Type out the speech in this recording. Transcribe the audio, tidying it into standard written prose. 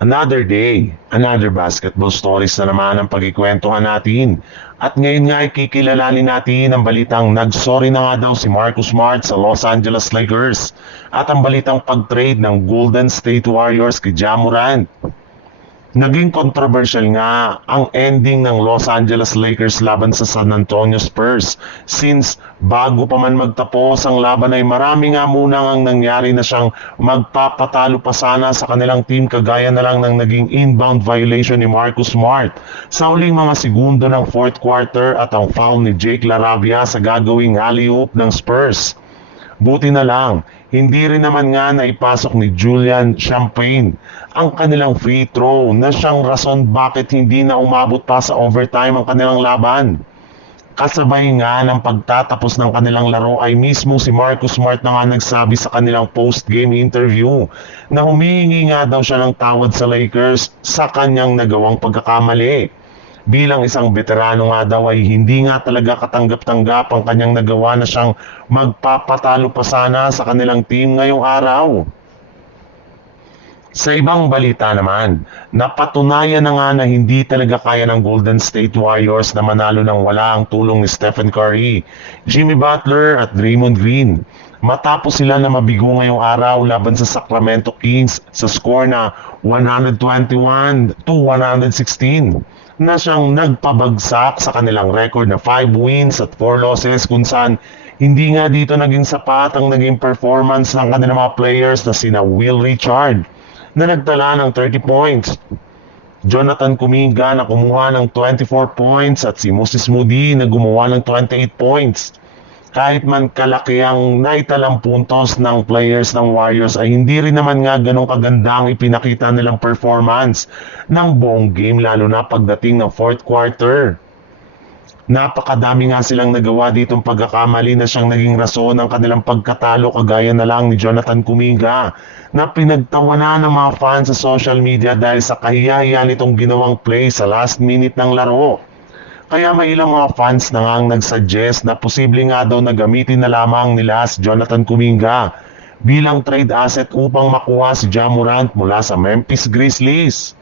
Another day, another basketball stories na naman ang pagkikwentuhan natin. At ngayon nga ay kikilalanin natin ang balitang nagsorry na nga daw si Marcus Smart sa Los Angeles Lakers at ang balitang pag-trade ng Golden State Warriors kay Ja Morant. Naging controversial nga ang ending ng Los Angeles Lakers laban sa San Antonio Spurs since bago pa man magtapos ang laban ay marami nga muna ang nangyari na siyang magpapatalo pa sana sa kanilang team kagaya na lang ng naging inbound violation ni Marcus Smart sa huling mga segundo ng fourth quarter at ang foul ni Jake LaRavia sa gagawing alley-oop ng Spurs. Buti na lang, hindi rin naman nga naipasok ni Julian Champagne ang kanilang free throw na siyang rason bakit hindi na umabot pa sa overtime ang kanilang laban. Kasabay nga ng pagtatapos ng kanilang laro ay mismo si Marcus Smart na nga nagsabi sa kanilang post-game interview na humihingi nga daw siya ng tawad sa Lakers sa kanyang nagawang pagkakamali. Bilang isang veterano nga daw ay hindi nga talaga katanggap-tanggap ang kanyang nagawa na siyang magpapatalo pa sana sa kanilang team ngayong araw. Sa ibang balita naman, napatunayan na nga na hindi talaga kaya ng Golden State Warriors na manalo nang wala ang tulong ni Stephen Curry, Jimmy Butler at Draymond Green. Matapos sila na mabigo ngayong araw laban sa Sacramento Kings sa score na 121-116 na siyang nagpabagsak sa kanilang record na 5 wins at 4 losses kung saan hindi nga dito naging sapat ang naging performance ng kanilang mga players na sina Will Richard na nagtala ng 30 points, Jonathan Kuminga na kumuha ng 24 points at si Moses Moody na gumawa ng 28 points. Kahit man kalaki ang naitalang puntos ng players ng Warriors ay hindi rin naman nga ganong kaganda ang ipinakita nilang performance ng buong game lalo na pagdating ng fourth quarter. Napakadami nga silang nagawa ditong pagkakamali na siyang naging rason ng kanilang pagkatalo kagaya na lang ni Jonathan Kuminga na pinagtawanan ng mga fans sa social media dahil sa kahiyahiyan nitong ginawang play sa last minute ng laro. Kaya may ilang mga fans na nga ang nagsuggest na posible nga daw na gamitin na lamang nila si Jonathan Kuminga bilang trade asset upang makuha si Ja Morant mula sa Memphis Grizzlies.